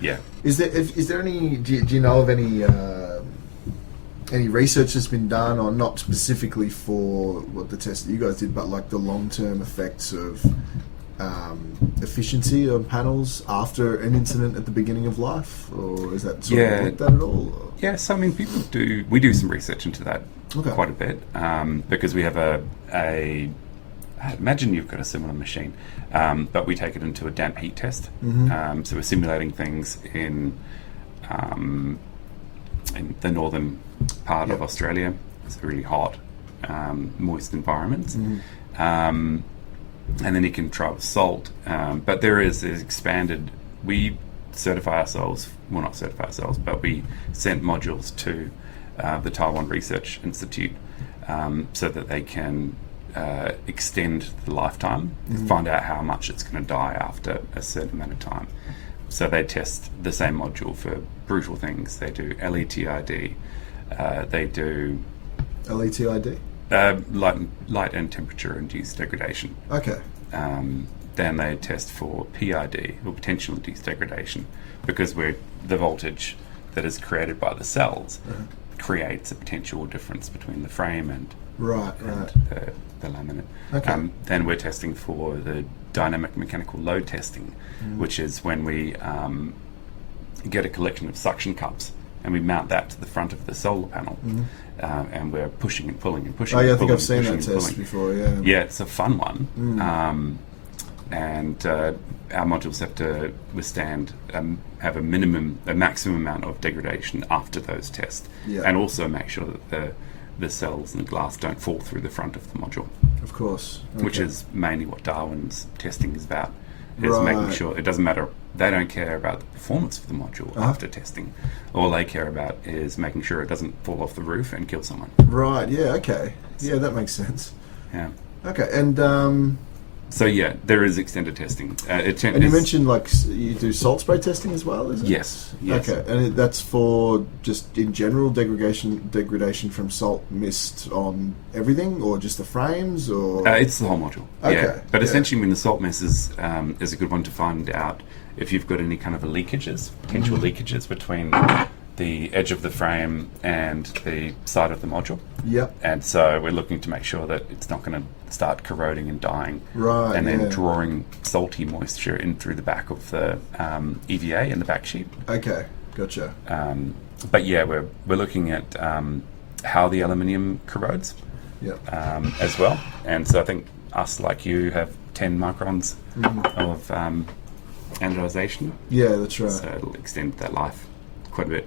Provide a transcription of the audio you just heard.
Yeah. Is there any? Do you know of any research that's been done, or not specifically for what the test that you guys did, but like the long-term effects of efficiency on panels after an incident at the beginning of life, or is that sort of looked at at all? Or? Yeah, so I mean, we do some research into that quite a bit, because we have I imagine you've got a similar machine, but we take it into a damp heat test. Mm-hmm. So we're simulating things in the northern part of Australia. It's a really hot, moist environment. Mm-hmm. And then you can try with salt. But there is expanded, we certify ourselves, well, not certify ourselves, but we sent modules to the Taiwan Research Institute so that they can extend the lifetime, find out how much it's going to die after a certain amount of time. So they test the same module for brutal things. They do LETID, they do LETID? Light and temperature induced degradation. Okay. Then they test for PID, or potential induced degradation, because the voltage that is created by the cells creates a potential difference between the frame and the laminate. Okay. Then we're testing for the dynamic mechanical load testing, which is when we get a collection of suction cups and we mount that to the front of the solar panel, and we're pushing and pulling and pushing. Oh yeah, and I think pulling I've seen and that test before. Yeah. Yeah, it's a fun one. And our modules have to withstand, have a maximum amount of degradation after those tests, and also make sure that the cells and the glass don't fall through the front of the module. Of course. Okay. Which is mainly what Darwin's testing is about, is making sure it doesn't matter. They don't care about the performance of the module after testing. All they care about is making sure it doesn't fall off the roof and kill someone. Right, yeah, okay. Yeah, that makes sense. Yeah. Okay, and so yeah, there is extended testing. And you mentioned like you do salt spray testing as well, is it? Yes. Okay, and that's for just in general degradation from salt mist on everything, or just the frames, or it's the whole module. Okay, yeah. But essentially, when the salt mist is a good one to find out if you've got any kind of potential leakages between the edge of the frame and the side of the module. Yep. And so we're looking to make sure that it's not going to start corroding and dying. Right. And then drawing salty moisture in through the back of the EVA and the back sheet. Okay, gotcha. But yeah, we're looking at how the aluminium corrodes. Yep. As well. And so I think us, like you, have 10 microns of anodization. Yeah, that's right. So it'll extend that life quite a bit.